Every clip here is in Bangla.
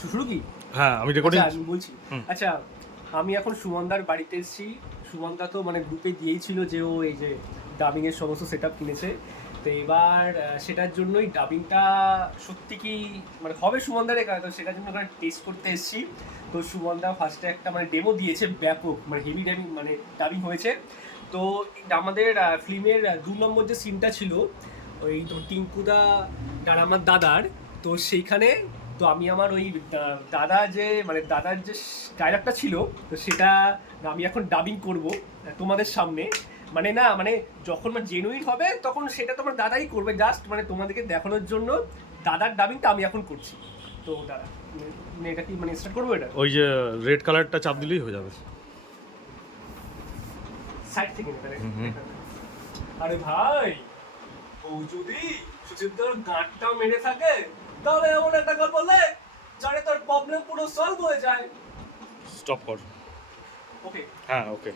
শুরু কি? হ্যাঁ আমি রেকর্ডিং আচ্ছা, আমি বলছি। আচ্ছা, আমি এখন সুমনদার বাড়িতে এসেছি। সুমনদা তো মানে গ্রুপে দিয়েছিল যে ও এই যে ডাবিং এর সমস্ত সেটআপ কিনেছে। তো এবার সেটার জন্যই ডাবিংটা সত্যি কি মানে হবে সুমনদার একা, তো সেটার জন্য ওখানে টেস্ট করতে এসেছি। তো সুমনদা ফার্স্টে একটা মানে ডেমো দিয়েছে, ব্যাপক মানে হেভি ডাবিং মানে ডাবিং হয়েছে। তো আমাদের ফিল্মের 2 নম্বর যে সিনটা ছিল, ওই তো টিঙ্কুদা আর আমার দাদার, তো সেইখানে তো আমি আমার ওই দাদা যে মানে দাদার যে ডায়লগটা ছিল, তো সেটা আমি এখন ডাবিং করব তোমাদের সামনে। মানে না মানে যখন মানে জেনুইন হবে তখন সেটা তোমার দাদাই করবে, জাস্ট মানে তোমাদেরকে দেখানোর জন্য দাদার ডাবিংটা আমি এখন করছি। তো দাদা মানে এটা কি মানে স্টার্ট করবো? এটা ওই যে রেড কালারটা চাপ দিলেই হয়ে যাবে। সাইড থেকে আরে ভাই, ও যদি সুচিত্রার গাঁটটা মেরে থাকে তাহলে এমন একটা গল্প বললে যাতে তোর প্রবলেম পুরো সলভ হয়ে যায়। স্টপ কর। ওকে, হ্যাঁ ওকে,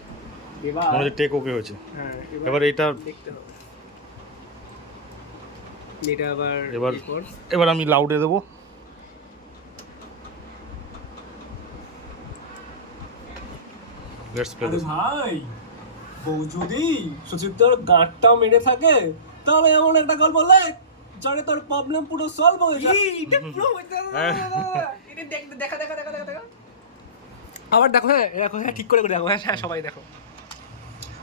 এবার মনে হচ্ছে টেক ওকে হয়েছে। হ্যাঁ এবার এইটা দেখতে হবে, এটা আবার এবার এবার আমি লাউডে দেবো। লেটস প্লে আরে দিস। ভাই, বউ যদি সুচিত্রার গাঁটটা মেরে থাকে তাহলে এমন একটা গল্প বললে যাতে তোর প্রবলেম পুরো সলভ হয়ে যায়। এটা পুরো এটা দেখা দেখা দেখা দেখা দেখা আবার দেখো, হ্যাঁ দেখো, হ্যাঁ ঠিক করে দেখো, হ্যাঁ হ্যাঁ সবাই দেখো।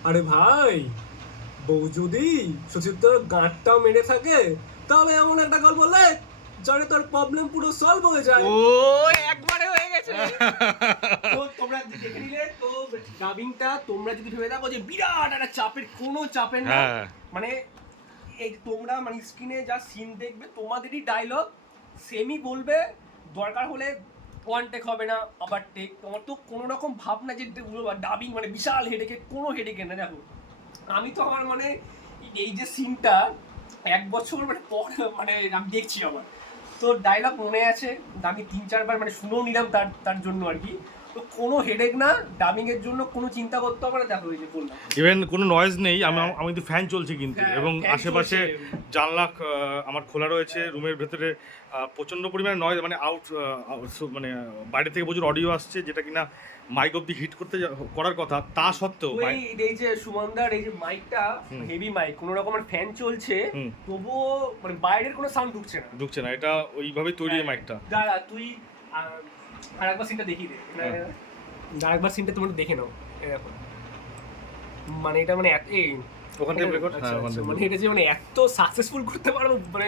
আরে ভাই, বউ যদি সুচিত্রার গাঁটটা মেরে থাকে তাহলে এমন একটা গল্প বললে যাতে তোর প্রবলেম পুরো সলভ হয়ে যায়। ও একবারে হয়ে গেছে। তো তোমরা দেখে নিলে, তো ডাবিংটা তোমরা যদি ভেবে থাকো যে বিরাট একটা চাপের, কোনো চাপের না, হ্যাঁ মানে এই তোমরা মানে স্ক্রিনে যা সিন দেখবে তোমাদেরই ডায়লগ সেমই বলবে, দরকার হলে ওয়ান টেক হবে না, আবার টেক। তোমার তো কোনো রকম ভাবনা যে ডাবিং মানে বিশাল হেডেকে, কোনো হেডেকে না। দেখো আমি তো আমার মানে এই যে সিনটা 1 বছর মানে পর মানে আমি দেখছি, আমার তো ডায়লগ মনে আছে, আমি 3-4 বার মানে শুনেও নিলাম তার তার জন্য আর কি। তো কোনো হেডেক না, ডাবিং এর জন্য কোনো চিন্তা করতে হবে না। দেখো এই যে বললাম, ইভেন কোনো নয়েজ নেই। আমি তো ফ্যান চলছে কিন্তু, হ্যাঁ, এবং fan আশেপাশে চলছে। জানলা আমার খোলা রয়েছে, রুমের ভেতরে প্রচণ্ড পরিমাণে নয়েজ, মানে মানে বাইরে থেকে প্রচুর অডিও আসছে, যেটা কিনা মাইক অব্দি হিট করার কথা, তা সত্ত্বেও ওই এই যে সুমনদার এই যে মাইকটা হেভি মাইক, কোনো রকমের ফ্যান চলছে, তবুও মানে বাইরের কোনো সাউন্ড ঢুকছে না। এটা ওইভাবেই তৈরি মাইকটা। দাঁড়া তুই আরেকবার সিনটা দেখিয়ে দে, আরেকবার সিনটা তুমি দেখে নাও। এই দেখো, মানে এটা মানে ওখান থেকে রেকর্ড, আচ্ছা, হ্যাঁ ওখান আচ্ছা, থেকে মানে এটা যে মানে এত সাকসেসফুল করতে পারবো মানে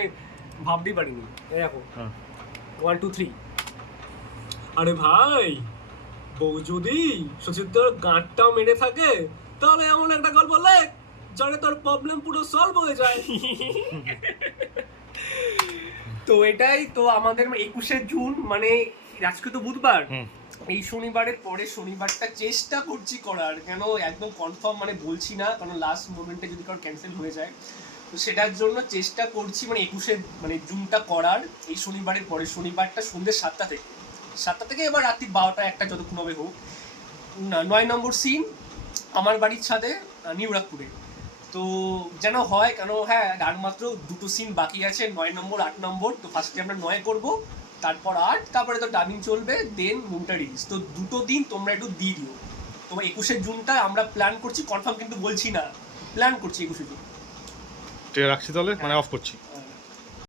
ভাবতেই পারিনি। এই দেখো, হ্যাঁ 1 2 3। আরে ভাই, বউ যদি সুচিত্রার গাঁটটা মেরে থাকে তাহলে এমন একটা গল্প বললে যাতে তোর প্রবলেম পুরো সলভ হয়ে যায়। তো এটাই তো আমাদের 21শে জুন মানে আজকে তো বুধবার, এই শনিবারের পরে শনিবারটা চেষ্টা করছি করার, কেন একদম কনফার্ম মানে বলছি না, কারণ লাস্ট মোমেন্টে যদি কারো ক্যান্সেল হয়ে যায়, তো সেটার জন্য চেষ্টা করছি মানে 21শে মানে জুনটা করার। এই শনিবারের পরে শনিবারটা সন্ধ্যে 7টা থেকে এবার রাত্রি 12টা-1টা যতক্ষণ হবে হোক। 9 নম্বর সিন আমার বাড়ির ছাদে, নিউরাগপুরে। তো যেন হয়, কেন হ্যাঁ আর মাত্র 2টো সিন বাকি আছে, 9 নম্বর 8 নম্বর। তো ফার্স্টে আমরা 9 করব, তারপর 8, তারপরে তো ডাবিং চলবে, দেন মুনটা রিলিজ। তো 2টো দিন তোমরা একটু দিয়ে দিও। তোমার 21শে জুনটা আমরা প্ল্যান করছি, কনফার্ম কিন্তু বলছি না, প্ল্যান করছি 21শে জুন। ঠিক রাখছি তাহলে, মানে অফ করছি।